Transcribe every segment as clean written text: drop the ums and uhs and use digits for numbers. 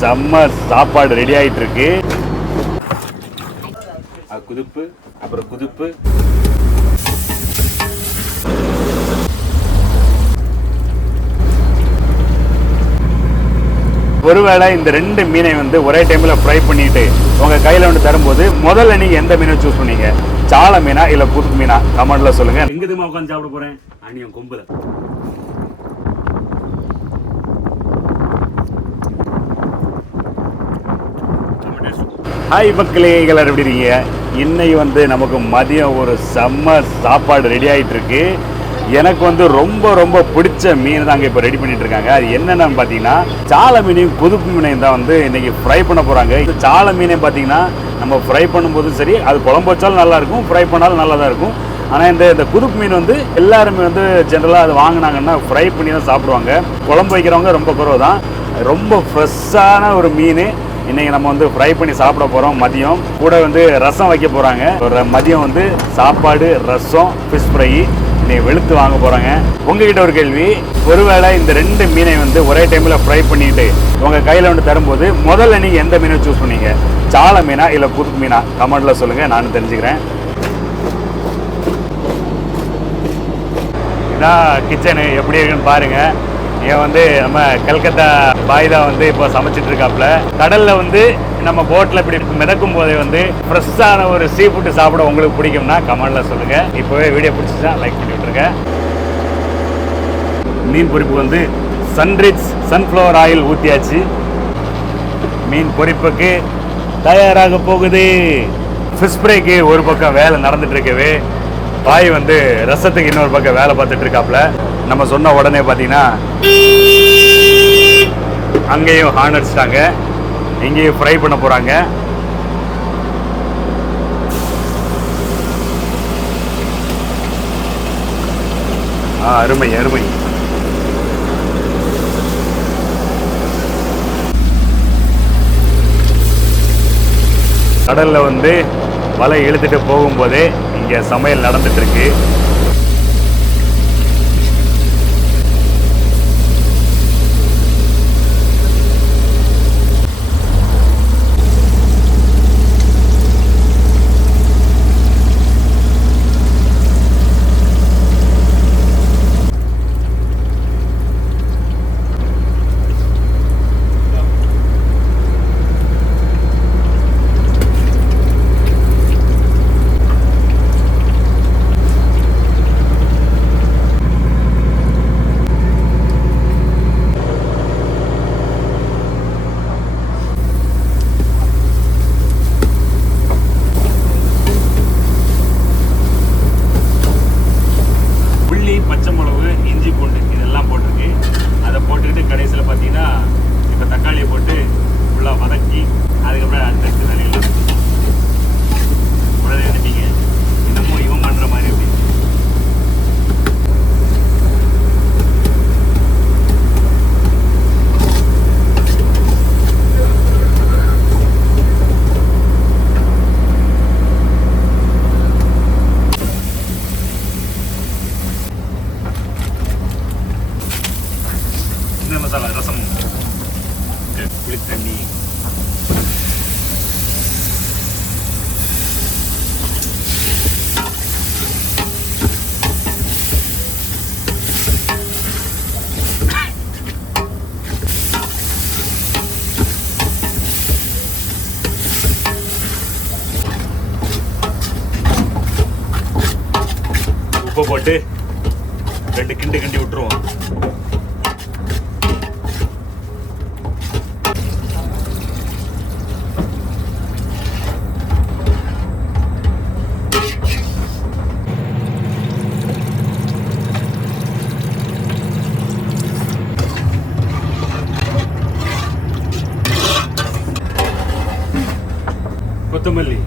செம்ம சாப்பாடு ரெடி ஆயிட்டு இருக்கு. குதுப்பு அப்புறம் குதுப்பு. ஒருவேளை இந்த ரெண்டு மீனை வந்து ஒரே டைம்ல ஃப்ரை பண்ணிட்டு உங்க கையில வந்து தரும்போது முதல்ல நீங்க எந்த மீனை சூஸ் பண்ணீங்க? சால மீனா இல்ல புது மீனா? கமெண்ட்ல சொல்லுங்க. எங்க தெரியுமா உட்காந்து சாப்பிட போறேன்? அணியம் கொம்புல. ஹாய் மக்களே, எல்லாரும் எப்படி இருக்கீங்க? இன்னைக்கு வந்து நமக்கு மதியம் ஒரு செம்ம சாப்பாடு ரெடி ஆகிட்டு இருக்கு. எனக்கு வந்து ரொம்ப ரொம்ப பிடிச்ச மீன் தான் அங்கே இப்போ ரெடி பண்ணிட்டு இருக்காங்க. அது என்னென்னு பார்த்தீங்கன்னா சால மீனையும் புதுப்பு மீனையும் தான் வந்து இன்னைக்கு ஃப்ரை பண்ண போகிறாங்க. இது சால மீனையும் பார்த்தீங்கன்னா நம்ம ஃப்ரை பண்ணும்போதும் சரி, அது குழம்பு வச்சாலும் நல்லாயிருக்கும், ஃப்ரை பண்ணாலும் நல்லா தான் இருக்கும். ஆனால் இந்த குதுப்பு மீன் வந்து எல்லாருமே வந்து ஜென்ரலாக அது வாங்கினாங்கன்னா ஃப்ரை பண்ணி தான் சாப்பிடுவாங்க. குழம்பு வைக்கிறவங்க ரொம்ப குறைவு தான். ரொம்ப ஃப்ரெஷ்ஷான ஒரு மீன் இன்றைக்கி நம்ம வந்து ஃப்ரை பண்ணி சாப்பிட போகிறோம். மதியம் கூட வந்து ரசம் வைக்க போகிறாங்க. ஒரு மதியம் வந்து சாப்பாடு, ரசம், ஃபிஷ் ஃப்ரை இன்றைக்கி வெளுத்து வாங்க போகிறாங்க. உங்ககிட்ட ஒரு கேள்வி, ஒருவேளை இந்த ரெண்டு மீனை வந்து ஒரே டைமில் ஃப்ரை பண்ணிட்டு உங்கள் கையில் வந்து தரும்போது முதல்ல நீங்கள் எந்த மீனை சூஸ் பண்ணீங்க? சால மீனா இல்லை புது மீனா? கமெண்ட்டில் சொல்லுங்கள், நானும் தெரிஞ்சுக்கிறேன். இதான் கிச்சனு, எப்படி இருக்குன்னு பாருங்கள். இங்கே வந்து நம்ம கல்கத்தா பாய் தான் வந்து இப்போ சமைச்சிட்டு இருக்காப்புல. கடலில் வந்து நம்ம போட்டில் இப்படி மிதக்கும் போதே வந்து ஃப்ரெஷ்ஷான ஒரு சீ ஃபுட்டு சாப்பிட உங்களுக்கு பிடிக்கும்னா கமெண்டில் சொல்லுங்கள். இப்போவே வீடியோ பிடிச்சிச்சா லைக் பண்ணி விட்ருங்க. மீன் பொரிப்பு வந்து சன்ரிச் சன்ஃப்ளவர் ஆயில் ஊற்றியாச்சு. மீன் பொரிப்புக்கு தயாராக போகுது. ஃபிஷ் ஃப்ரைக்கு ஒரு பக்கம் வேலை நடந்துட்டு இருக்கவே, பாய் வந்து ரசத்துக்கு இன்னொரு பக்கம் வேலை பார்த்துட்டு இருக்காப்புல. நம்ம சொன்ன உடனே பார்த்தீங்கன்னா அங்கேயும் ஹார்ன் அடிச்சிட்டாங்க, இங்கேயும் ஃப்ரை பண்ண போகிறாங்க. அருமை அருமை. கடலில் வந்து வலை இழுத்துட்டு போகும்போதே இங்கே சமையல் நடந்துட்டு இருக்கு. மசாலா ரசம், புளி தண்ணி, உப்பு போட்டு ரெண்டு கிண்டி கிண்டி விட்டுருவோம். கொத்தமல்லி,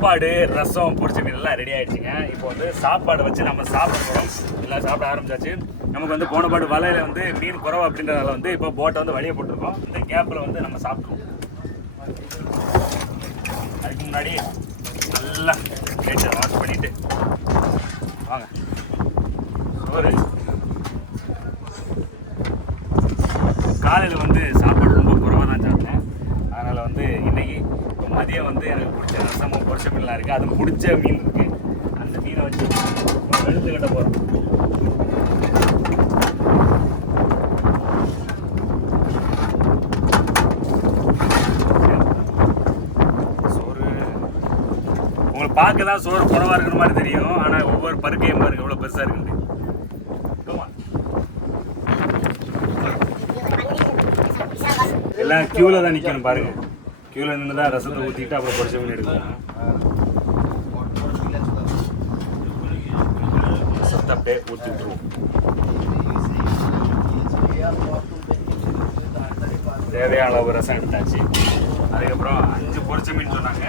சாப்பாடு ரசம் பொரிச்ச மீன் எல்லாம் ரெடி ஆயிடுச்சுங்க. இப்போ வந்து சாப்பாடு வச்சு நம்ம சாப்பிட போகிறோம். எல்லாம் சாப்பிட ஆரம்பிச்சாச்சு. நமக்கு வந்து போனபாடு வலையில் வந்து மீன் குறவை அப்படின்றதால வந்து இப்போ போட்டை வந்து வழியை போட்டிருக்கோம். இந்த கேப்பில் வந்து நம்ம சாப்பிட்ருவோம். அதுக்கு முன்னாடி நல்லா கேட்டு வாஷ் பண்ணிட்டு வாங்க. சோறு காலையில் வந்து சாப்பாடு ரொம்ப குறைவாக தான் சாப்பிட்டேன். அதனால் வந்து இன்னைக்கு மதியம் வந்து எனக்கு பிடிச்ச ரசமும் பொரிச்ச மீன்லாம் இருக்குது. அது பிடிச்ச மீன் இருக்குது. அந்த மீனை வச்சு எடுத்து கட்ட போகிறோம். சோறு உங்களுக்கு பார்க்க தான் சோறு குறைவாக இருக்கிற மாதிரி தெரியும். ஆனால் ஒவ்வொரு பருக்கையும் பாருங்க எவ்வளோ பெருசாக இருக்குது. எல்லாம் கியூவில் தான் நிற்கணும் பாருங்க. கியூவில் நின்று தான் ரசத்தை ஊற்றிட்டு அப்புறம் பொரிச்ச மீன் எடுக்கணும். ரசத்தை அப்படியே ஊற்றி விட்டுருவோம். தேவையான அளவு ரசம் எடுத்தாச்சு. அதுக்கப்புறம் 5 பொரிச்ச மீன் சொன்னாங்க.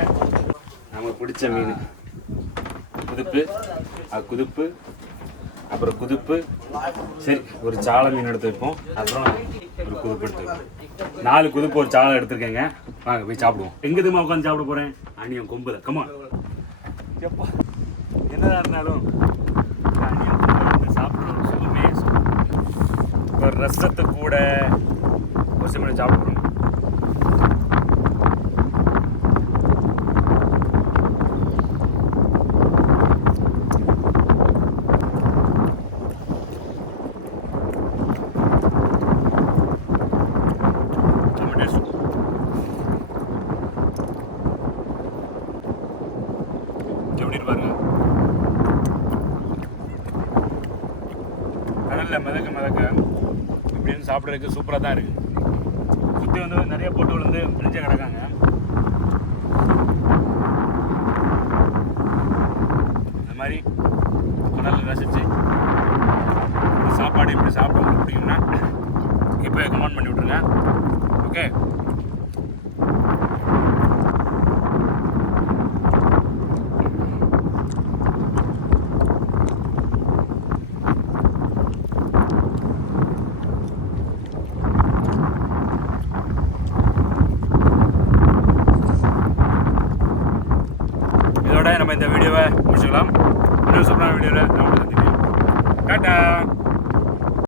நமக்கு பிடிச்ச மீன் குதுப்பு, குதுப்பு, அப்புறம் குதுப்பு. சரி, ஒரு சாலை மீன் எடுத்து வைப்போம். அப்புறம் ஒரு குதுப்பு எடுத்து வைப்போம். 4 குதுப்பு ஒரு சாலை எடுத்துருக்கேங்க. வாங்க போய் சாப்பிடுவோம். எங்கே தெரியுமா உட்காந்து சாப்பிட போகிறேன்? அணியம் கொம்புல. கம்மா எப்பா என்னதான் இருந்தாலும் அணியம் கொம்புல சாப்பிட்ற சுகமே ஒரு ரசத்தை கூட ஒரு சில சாப்பிடுறோம். கடலில் மிதக்க இப்படின்னு சாப்பிட்றதுக்கு சூப்பராக தான் இருக்குது. சுற்றி வந்து நிறைய போட்டுகள் வந்து பிரிஞ்ச கிடக்காங்க. இந்த மாதிரி கடலில் ரசித்து சாப்பாடு இப்படி சாப்பிட பிடிக்கும்னா இப்போ கமெண்ட் பண்ணி விட்ருங்க. ஓகே, நம்ம இந்த வீடியோவை முடிச்சுக்கலாம். இன்னும் சூப்பரான வீடியோவில் நான் உங்களுக்கு சந்திக்கிறேன். டாடா.